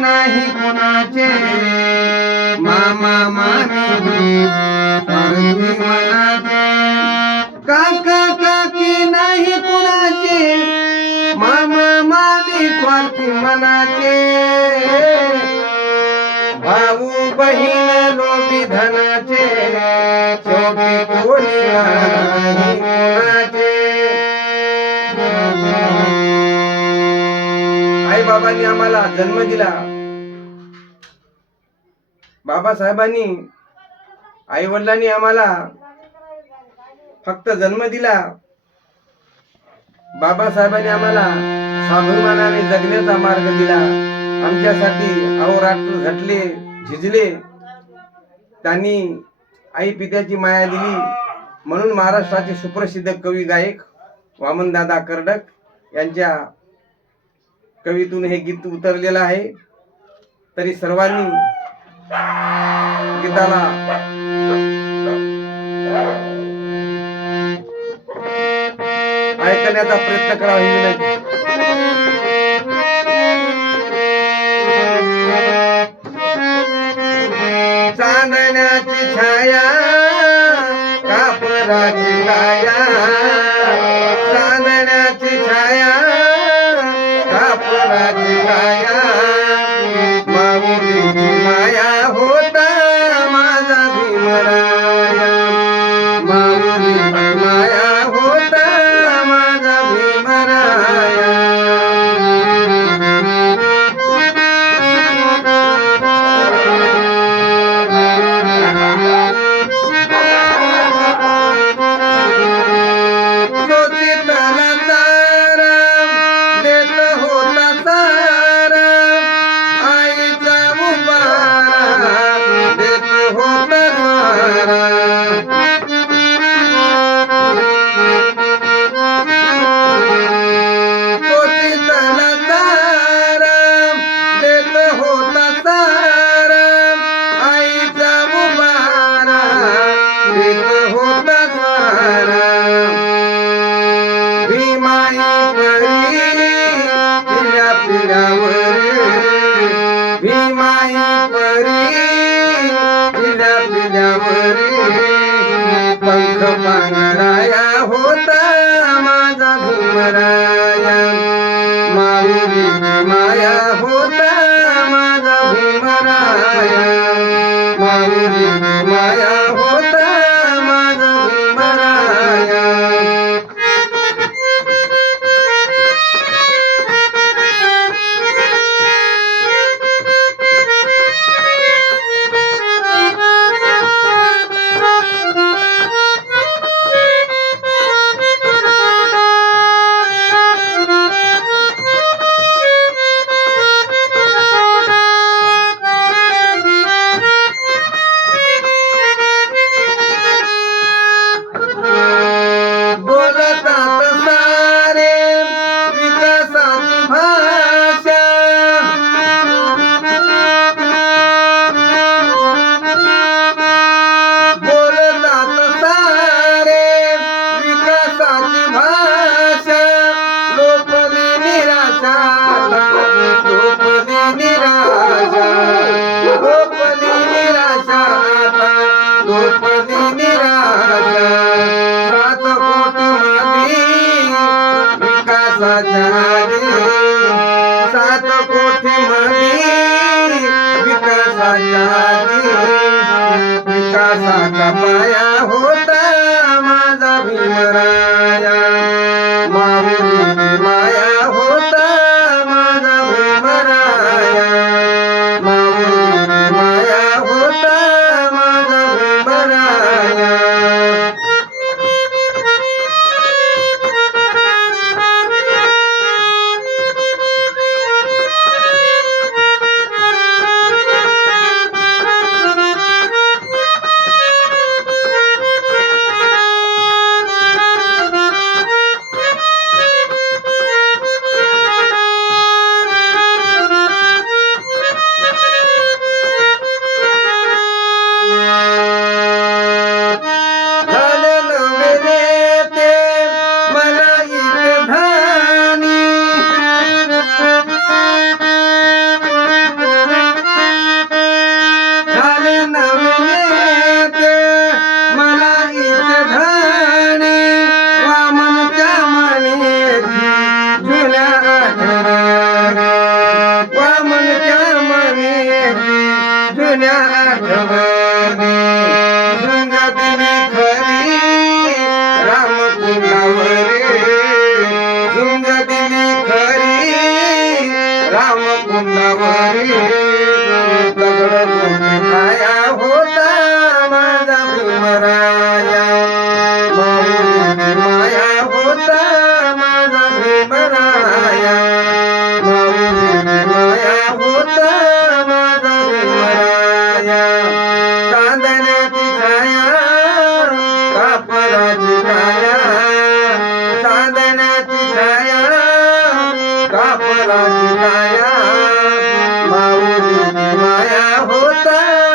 नाही कोणाचे. मामा मामी स्वार्थी मनाचे काका काकी नाही कोणाचे. मामा मामी स्वार्थी मनाचे. भाऊ बहीण लोभी धनाचे. शेवटी कोणी नाही कुणाचे. आई बाबांनी आम्हाला जन्म दिला. बाबासाहेबांनी आई वडिलांनी आम्हाला फक्त जन्म दिला. बाबासाहेबांनी आम्हाला स्वाभिमानाने जगण्याचा मार्ग दिला. आमच्यासाठी अहोरात्र झटले झिजले. त्यांनी आई पित्याची माया दिली. म्हणून महाराष्ट्राचे सुप्रसिद्ध कवी गायक वामनदादा कर्डक यांच्या कवीतून हे गीत उतरलेलं आहे. तरी सर्वांनी गीताला. ऐकण्याचा प्रयत्न करावा ही विनंती. चांदण्याची छाया कापराची काया. चांदण्याची छाया माऊली सात कोटी मध्ये विकासाच्या विकासाचा पाया होता माझा भीमरा कापराची माया माऊली माया होता.